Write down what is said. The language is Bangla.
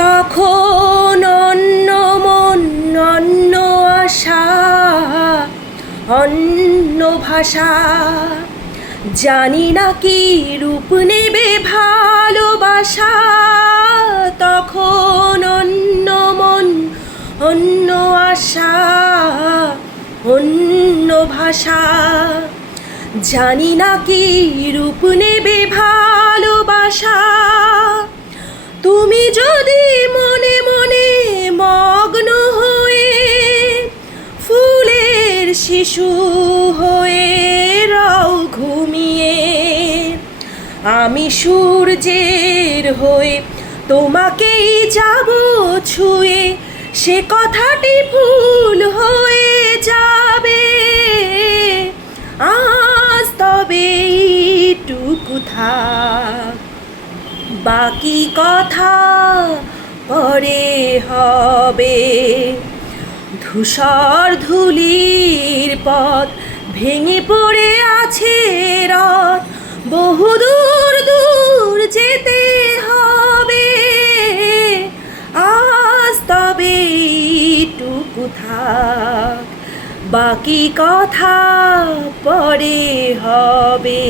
তখন অন্য মন, অন্য আশা, অন্য ভাষা। জানি না কি রূপ নেবে ভালোবাসা। তখন অন্য মন, অন্য আশা, অন্য ভাষা। জানি না কি রূপ নেবে ভালোবাসা। তুমি যদি মনে মনে মগ্ন হয়ে ফুলের শিশু হয়ে রও ঘুমিয়ে, আমি সূর্যের হয়ে তোমাকেই যাব ছুঁয়ে। সে কথাটি ভুল হয়ে যাবে। আজ তবে এইটুকু থাক, বাকি কথা পরে হবে। ধূসর ধূলির পথ ভেঙে পড়ে আছে রথ, বহুদূর দূর যেতে হবে। আজ তবে এইটুকু থাক, বাকি কথা পরে হবে।